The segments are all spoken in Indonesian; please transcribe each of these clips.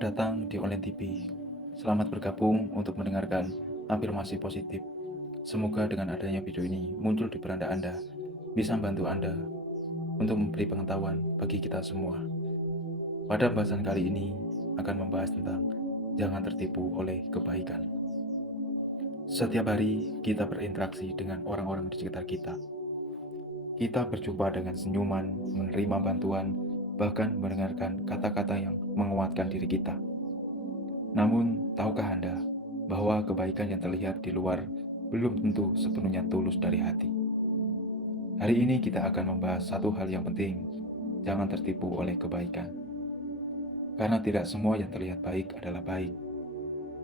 Selamat datang di Online TV. Selamat bergabung untuk mendengarkan afirmasi positif. Semoga dengan adanya video ini muncul di beranda Anda, bisa membantu Anda untuk memberi pengetahuan bagi kita semua. Pada pembahasan kali ini akan membahas tentang jangan tertipu oleh kebaikan. Setiap hari kita berinteraksi dengan orang-orang di sekitar kita. Kita berjumpa dengan senyuman, menerima bantuan, bahkan mendengarkan kata-kata yang menguatkan diri kita. Namun, tahukah Anda bahwa kebaikan yang terlihat di luar belum tentu sepenuhnya tulus dari hati? Hari ini kita akan membahas satu hal yang penting, jangan tertipu oleh kebaikan. Karena tidak semua yang terlihat baik adalah baik,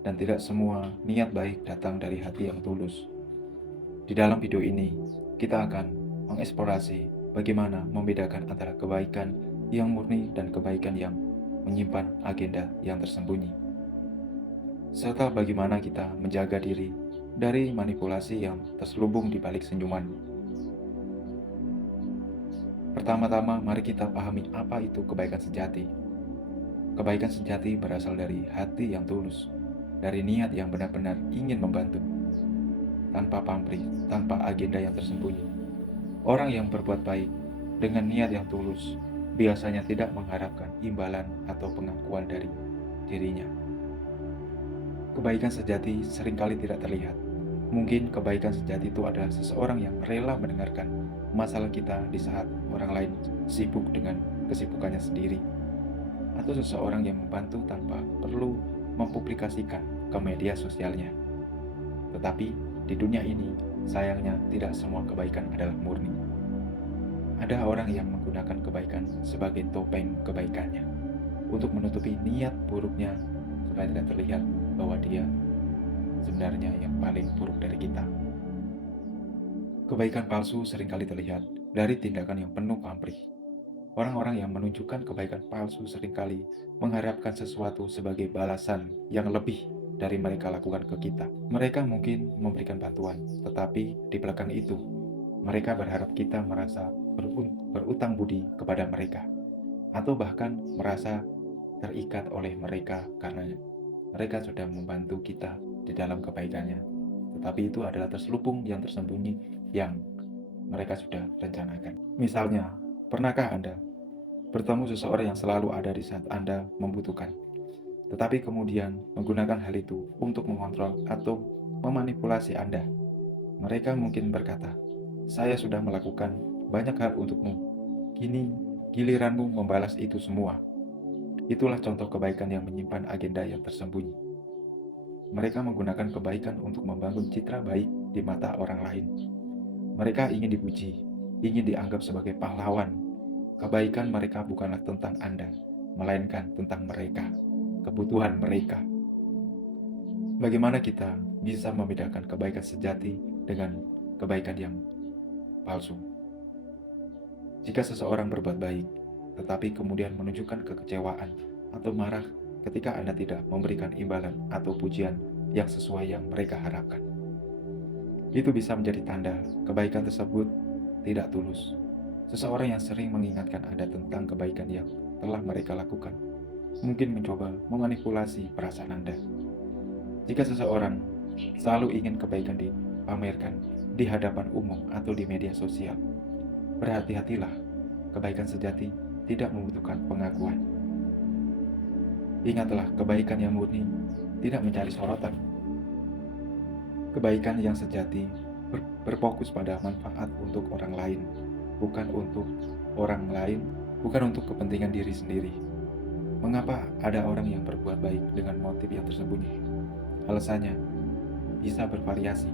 dan tidak semua niat baik datang dari hati yang tulus. Di dalam video ini, kita akan mengeksplorasi bagaimana membedakan antara kebaikan yang murni dan kebaikan yang menyimpan agenda yang tersembunyi, serta bagaimana kita menjaga diri dari manipulasi yang terselubung di balik senyuman. Pertama-tama, mari kita pahami apa itu kebaikan sejati. Kebaikan sejati berasal dari hati yang tulus, dari niat yang benar-benar ingin membantu, tanpa pamrih, tanpa agenda yang tersembunyi. Orang yang berbuat baik dengan niat yang tulus biasanya tidak mengharapkan imbalan atau pengakuan dari dirinya. Kebaikan sejati seringkali tidak terlihat. Mungkin kebaikan sejati itu adalah seseorang yang rela mendengarkan masalah kita di saat orang lain sibuk dengan kesibukannya sendiri, atau seseorang yang membantu tanpa perlu mempublikasikan ke media sosialnya. Tetapi di dunia ini, sayangnya tidak semua kebaikan adalah murni. Ada orang yang menggunakan kebaikan sebagai topeng kebaikannya untuk menutupi niat buruknya supaya tidak terlihat bahwa dia sebenarnya yang paling buruk dari kita. Kebaikan palsu seringkali terlihat dari tindakan yang penuh pamrih. Orang-orang yang menunjukkan kebaikan palsu seringkali mengharapkan sesuatu sebagai balasan yang lebih dari mereka lakukan ke kita. Mereka mungkin memberikan bantuan, tetapi di belakang itu, mereka berharap kita merasa berutang budi kepada mereka, atau bahkan merasa terikat oleh mereka karena mereka sudah membantu kita di dalam kebaikannya. Tetapi itu adalah terselubung yang tersembunyi yang mereka sudah rencanakan. Misalnya, pernahkah Anda bertemu seseorang yang selalu ada di saat Anda membutuhkan, tetapi kemudian menggunakan hal itu untuk mengontrol atau memanipulasi Anda? Mereka mungkin berkata, "Saya sudah melakukan banyak hal untukmu. Kini giliranmu membalas itu semua." Itulah contoh kebaikan yang menyimpan agenda yang tersembunyi. Mereka menggunakan kebaikan untuk membangun citra baik di mata orang lain. Mereka ingin dipuji, ingin dianggap sebagai pahlawan. Kebaikan mereka bukanlah tentang Anda, melainkan tentang mereka, kebutuhan mereka. Bagaimana kita bisa membedakan kebaikan sejati dengan kebaikan yang palsu? Jika seseorang berbuat baik, tetapi kemudian menunjukkan kekecewaan atau marah ketika Anda tidak memberikan imbalan atau pujian yang sesuai yang mereka harapkan, itu bisa menjadi tanda kebaikan tersebut tidak tulus. Seseorang yang sering mengingatkan Anda tentang kebaikan yang telah mereka lakukan mungkin mencoba memanipulasi perasaan Anda. Jika seseorang selalu ingin kebaikan dipamerkan di hadapan umum atau di media sosial, berhati-hatilah. Kebaikan sejati tidak membutuhkan pengakuan. Ingatlah, kebaikan yang murni tidak mencari sorotan. Kebaikan yang sejati berfokus pada manfaat untuk orang lain, bukan untuk orang lain, bukan untuk kepentingan diri sendiri. Mengapa ada orang yang berbuat baik dengan motif yang tersembunyi? Alasannya bisa bervariasi.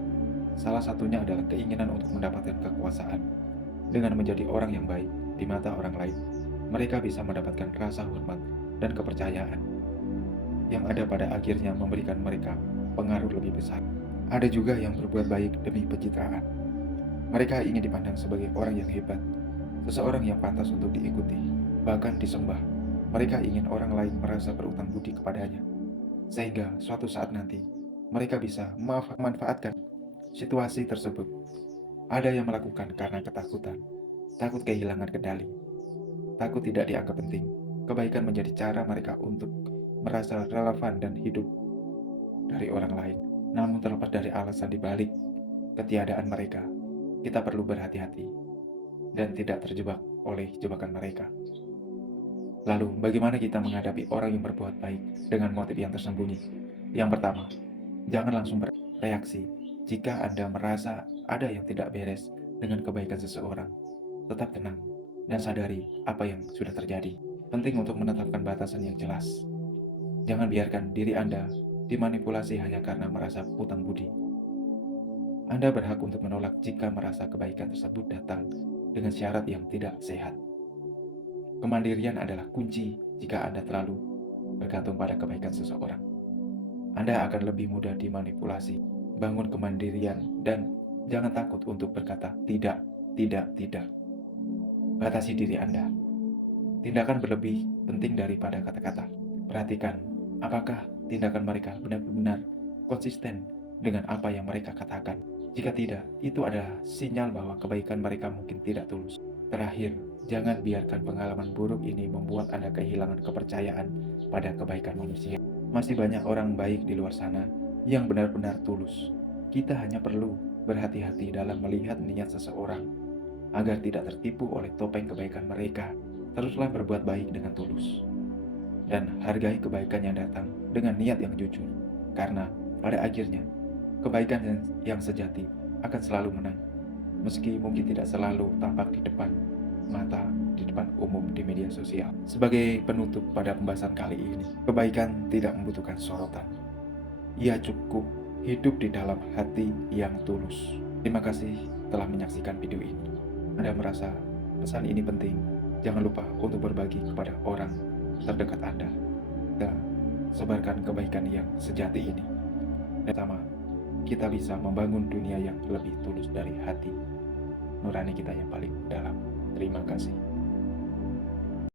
Salah satunya adalah keinginan untuk mendapatkan kekuasaan. Dengan menjadi orang yang baik di mata orang lain, mereka bisa mendapatkan rasa hormat dan kepercayaan yang ada pada akhirnya memberikan mereka pengaruh lebih besar. Ada juga yang berbuat baik demi pencitraan. Mereka ingin dipandang sebagai orang yang hebat, seseorang yang pantas untuk diikuti, bahkan disembah. Mereka ingin orang lain merasa berutang budi kepadanya, sehingga suatu saat nanti mereka bisa memanfaatkan situasi tersebut. Ada yang melakukan karena ketakutan, takut kehilangan kendali, takut tidak dianggap penting. Kebaikan menjadi cara mereka untuk merasa relevan dan hidup dari orang lain. Namun terlepas dari alasan dibalik ketiadaan mereka, kita perlu berhati-hati dan tidak terjebak oleh jebakan mereka. Lalu, bagaimana kita menghadapi orang yang berbuat baik dengan motif yang tersembunyi? Yang pertama, jangan langsung bereaksi. Jika Anda merasa ada yang tidak beres dengan kebaikan seseorang, tetap tenang dan sadari apa yang sudah terjadi. Penting untuk menetapkan batasan yang jelas. Jangan biarkan diri Anda dimanipulasi hanya karena merasa hutang budi. Anda berhak untuk menolak jika merasa kebaikan tersebut datang dengan syarat yang tidak sehat. Kemandirian adalah kunci jika Anda terlalu bergantung pada kebaikan seseorang. Anda akan lebih mudah dimanipulasi. Bangun kemandirian dan jangan takut untuk berkata tidak, tidak, tidak. Batasi diri Anda. Tindakan berlebih penting daripada kata-kata. Perhatikan apakah tindakan mereka benar-benar konsisten dengan apa yang mereka katakan. Jika tidak, itu adalah sinyal bahwa kebaikan mereka mungkin tidak tulus. Terakhir, jangan biarkan pengalaman buruk ini membuat Anda kehilangan kepercayaan pada kebaikan manusia. Masih banyak orang baik di luar sana yang benar-benar tulus. Kita hanya perlu berhati-hati dalam melihat niat seseorang agar tidak tertipu oleh topeng kebaikan mereka. Teruslah berbuat baik dengan tulus dan hargai kebaikan yang datang dengan niat yang jujur, karena pada akhirnya kebaikan yang sejati akan selalu menang, meski mungkin tidak selalu tampak di depan mata, di depan umum di media sosial. Sebagai penutup pada pembahasan kali ini, kebaikan tidak membutuhkan sorotan. Ia cukup hidup di dalam hati yang tulus. Terima kasih telah menyaksikan video ini. Anda merasa pesan ini penting, jangan lupa untuk berbagi kepada orang terdekat Anda. Kita sebarkan kebaikan yang sejati ini. Dan sama, kita bisa membangun dunia yang lebih tulus dari hati nurani kita yang paling dalam. Terima kasih.